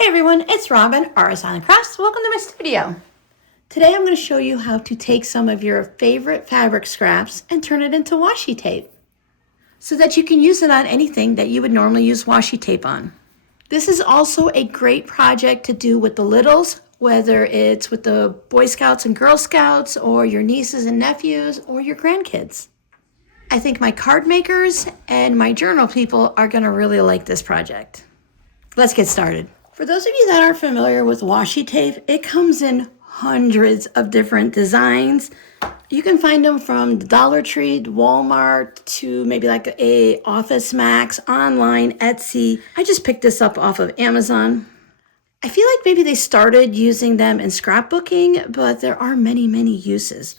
Hey everyone, it's Robin, Artist on Crafts. Welcome to my studio. Today I'm going to show you how to take some of your favorite fabric scraps and turn it into washi tape so that you can use it on anything that you would normally use washi tape on. This is also a great project to do with the littles, whether it's with the Boy Scouts and Girl Scouts or your nieces and nephews or your grandkids. I think my card makers and my journal people are going to really like this project. Let's get started. For those of you that aren't familiar with washi tape, it comes in hundreds of different designs. You can find them from the Dollar Tree, Walmart, to maybe like a Office Max, online, Etsy. I just picked this up off of Amazon. I feel like maybe they started using them in scrapbooking, but there are many uses.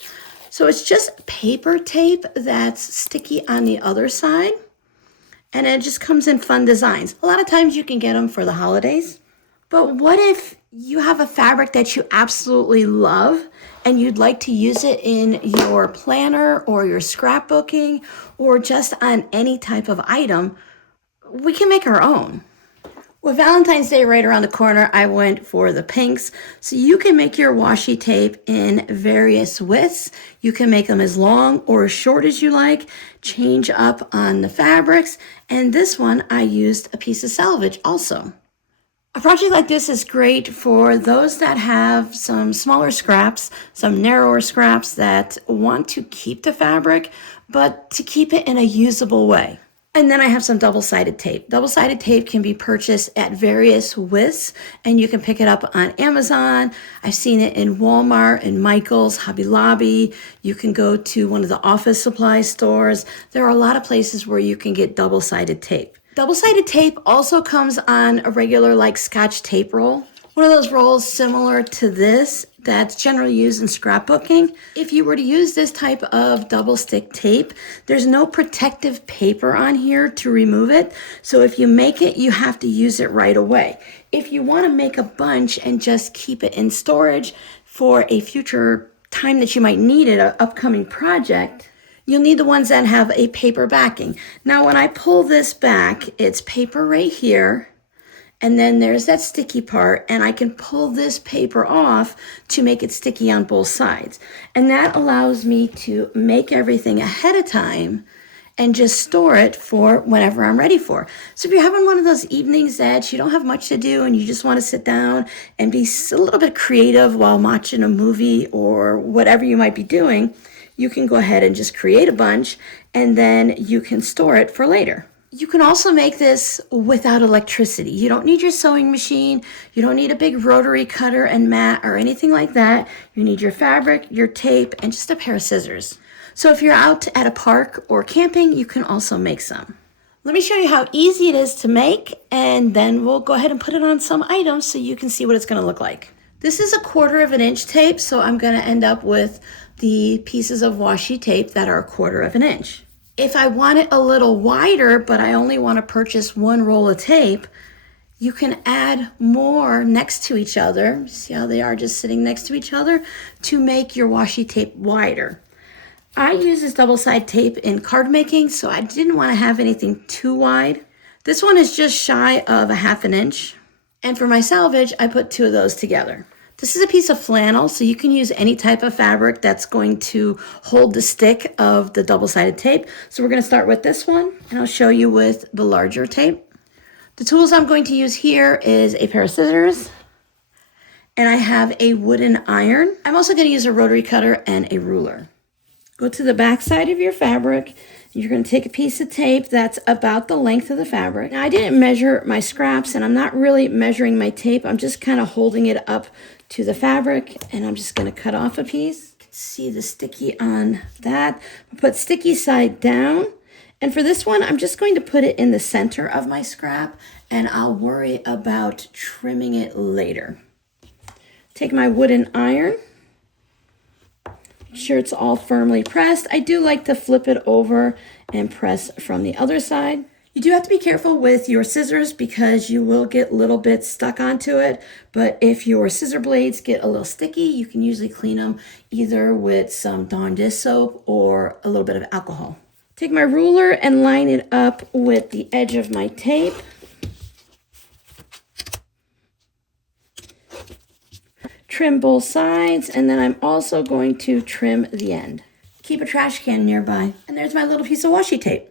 So it's just paper tape that's sticky on the other side, and it just comes in fun designs. A lot of times you can get them for the holidays. But what if you have a fabric that you absolutely love and you'd like to use it in your planner or your scrapbooking or just on any type of item? We can make our own. With Valentine's Day right around the corner, I went for the pinks. So you can make your washi tape in various widths. You can make them as long or as short as you like, change up on the fabrics. And this one, I used a piece of selvage also. A project like this is great for those that have some smaller scraps, some narrower scraps that want to keep the fabric, but to keep it in a usable way. And then I have some double-sided tape. Double-sided tape can be purchased at various widths, and you can pick it up on Amazon. I've seen it in Walmart, in Michael's, Hobby Lobby. You can go to one of the office supply stores. There are a lot of places where you can get double-sided tape. Double-sided tape also comes on a regular like Scotch tape roll. One of those rolls similar to this that's generally used in scrapbooking. If you were to use this type of double stick tape, there's no protective paper on here to remove it. So if you make it, you have to use it right away. If you want to make a bunch and just keep it in storage for a future time that you might need it, an upcoming project, you'll need the ones that have a paper backing. Now, when I pull this back, it's paper right here, and then there's that sticky part, and I can pull this paper off to make it sticky on both sides. And that allows me to make everything ahead of time and just store it for whenever I'm ready for. So if you're having one of those evenings that you don't have much to do and you just want to sit down and be a little bit creative while watching a movie or whatever you might be doing, you can go ahead and just create a bunch, and then you can store it for later. You can also make this without electricity. You don't need your sewing machine. You don't need a big rotary cutter and mat or anything like that. You need your fabric, your tape, and just a pair of scissors. So if you're out at a park or camping, you can also make some. Let me show you how easy it is to make, and then we'll go ahead and put it on some items so you can see what it's going to look like. This is a 1/4 inch tape, so I'm going to end up with the pieces of washi tape that are 1/4 inch. If I want it a little wider, but I only want to purchase one roll of tape, you can add more next to each other. See how they are just sitting next to each other to make your washi tape wider. I use this double-sided tape in card making, so I didn't want to have anything too wide. This one is just shy of a 1/2 inch. And for my selvage, I put 2 of those together. This is a piece of flannel, so you can use any type of fabric that's going to hold the stick of the double-sided tape. So we're going to start with this one, and I'll show you with the larger tape. The tools I'm going to use here is a pair of scissors, and I have a wooden iron. I'm also going to use a rotary cutter and a ruler. Go to the back side of your fabric. You're going to take a piece of tape that's about the length of the fabric. Now, I didn't measure my scraps, and I'm not really measuring my tape. I'm just kind of holding it up to the fabric, and I'm just going to cut off a piece. You can see the sticky on that. I'll put sticky side down, and for this one, I'm just going to put it in the center of my scrap, and I'll worry about trimming it later. Take my wooden iron. Make sure it's all firmly pressed. I do like to flip it over and press from the other side. You do have to be careful with your scissors because you will get little bits stuck onto it. But if your scissor blades get a little sticky, you can usually clean them either with some Dawn dish soap or a little bit of alcohol. Take my ruler and line it up with the edge of my tape. trim both sides, and then I'm also going to trim the end. Keep a trash can nearby. And there's my little piece of washi tape.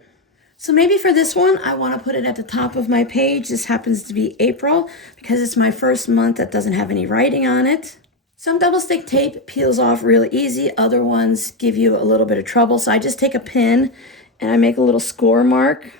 So maybe for this one, I want to put it at the top of my page. This happens to be April because it's my first month that doesn't have any writing on it. Some double stick tape peels off really easy. Other ones give you a little bit of trouble. So I just take a pin and I make a little score mark.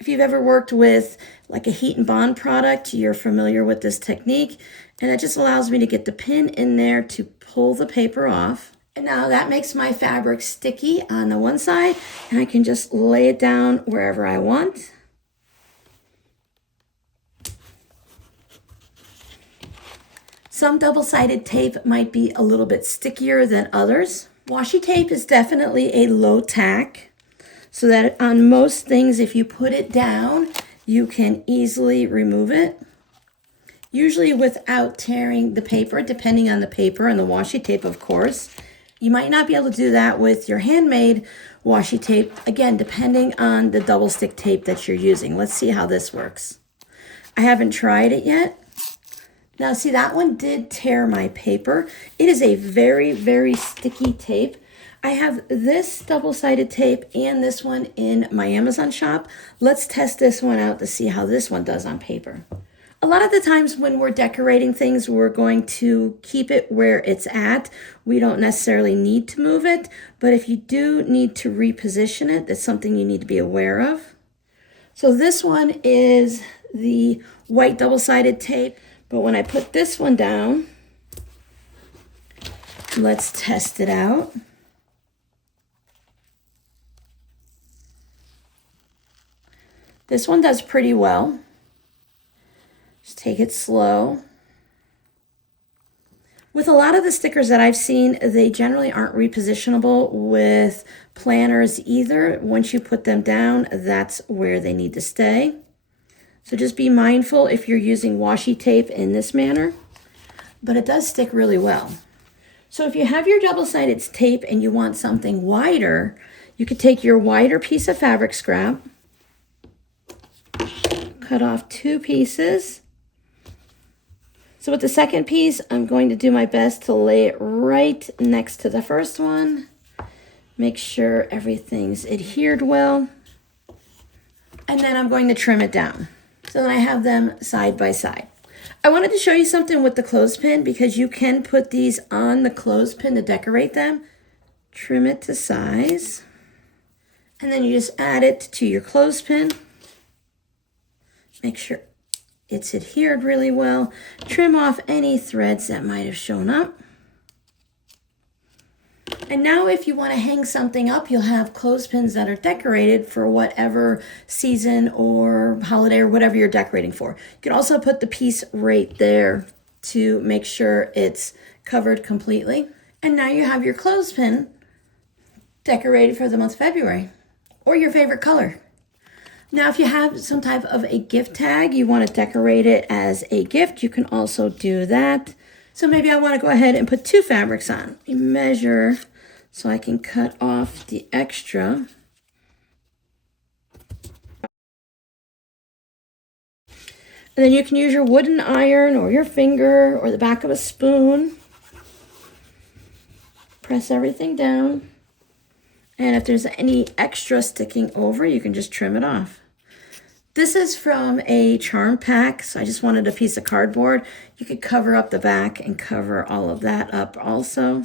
If you've ever worked with like a heat and bond product, you're familiar with this technique. And it just allows me to get the pin in there to pull the paper off. And now that makes my fabric sticky on the one side, and I can just lay it down wherever I want. Some double-sided tape might be a little bit stickier than others. Washi tape is definitely a low tack, so that on most things, if you put it down, you can easily remove it. Usually without tearing the paper, depending on the paper and the washi tape, of course. You might not be able to do that with your handmade washi tape, again, depending on the double stick tape that you're using. Let's see how this works. I haven't tried it yet. Now, see, that one did tear my paper. It is a very, very sticky tape. I have this double-sided tape and this one in my Amazon shop. Let's test this one out to see how this one does on paper. A lot of the times when we're decorating things, we're going to keep it where it's at. We don't necessarily need to move it, but if you do need to reposition it, that's something you need to be aware of. So this one is the white double-sided tape, but when I put this one down, let's test it out. This one does pretty well. Just take it slow. With a lot of the stickers that I've seen, they generally aren't repositionable with planners either. Once you put them down, that's where they need to stay. So just be mindful if you're using washi tape in this manner, but it does stick really well. So if you have your double-sided tape and you want something wider, you could take your wider piece of fabric scrap, cut off 2 pieces. So with the second piece, I'm going to do my best to lay it right next to the first one. Make sure everything's adhered well. And then I'm going to trim it down so that I have them side by side. I wanted to show you something with the clothespin because you can put these on the clothespin to decorate them. Trim it to size. And then you just add it to your clothespin. Make sure it's adhered really well. Trim off any threads that might have shown up. And now if you want to hang something up, you'll have clothespins that are decorated for whatever season or holiday or whatever you're decorating for. You can also put the piece right there to make sure it's covered completely. And now you have your clothespin decorated for the month of February or your favorite color. Now, if you have some type of a gift tag, you want to decorate it as a gift, you can also do that. So maybe I want to go ahead and put 2 fabrics on. Let me measure so I can cut off the extra. And then you can use your wooden iron or your finger or the back of a spoon. Press everything down. And if there's any extra sticking over, you can just trim it off. This is from a charm pack, so I just wanted a piece of cardboard. You could cover up the back and cover all of that up also.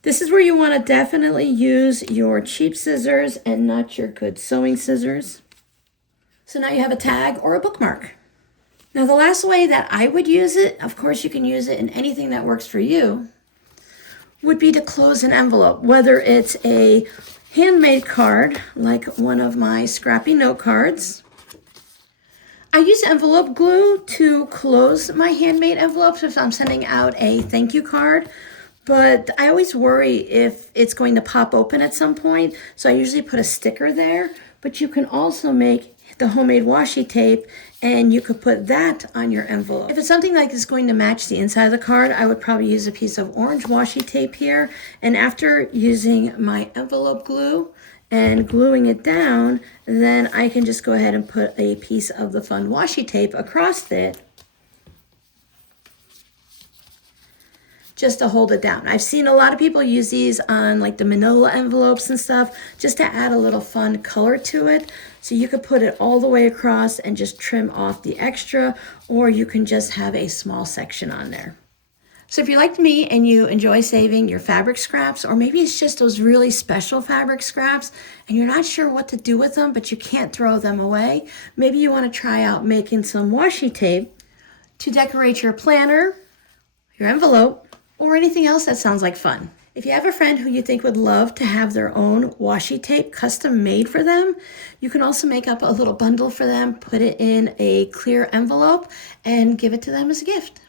This is where you want to definitely use your cheap scissors and not your good sewing scissors. So now you have a tag or a bookmark. Now the last way that I would use it, of course you can use it in anything that works for you, would be to close an envelope, whether it's a handmade card, like one of my scrappy note cards. I use envelope glue to close my handmade envelopes if I'm sending out a thank you card, but I always worry if it's going to pop open at some point, so I usually put a sticker there, but you can also make the homemade washi tape and you could put that on your envelope. If it's something like it's going to match the inside of the card, I would probably use a piece of orange washi tape here. And after using my envelope glue and gluing it down, then I can just go ahead and put a piece of the fun washi tape across it just to hold it down. I've seen a lot of people use these on like the manila envelopes and stuff just to add a little fun color to it. So you could put it all the way across and just trim off the extra, or you can just have a small section on there. So if you're like me and you enjoy saving your fabric scraps, or maybe it's just those really special fabric scraps and you're not sure what to do with them, but you can't throw them away, maybe you want to try out making some washi tape to decorate your planner, your envelope, or anything else that sounds like fun. If you have a friend who you think would love to have their own washi tape custom made for them, you can also make up a little bundle for them, put it in a clear envelope, and give it to them as a gift.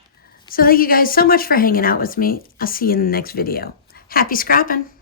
So thank you guys so much for hanging out with me. I'll see you in the next video. Happy scrapping!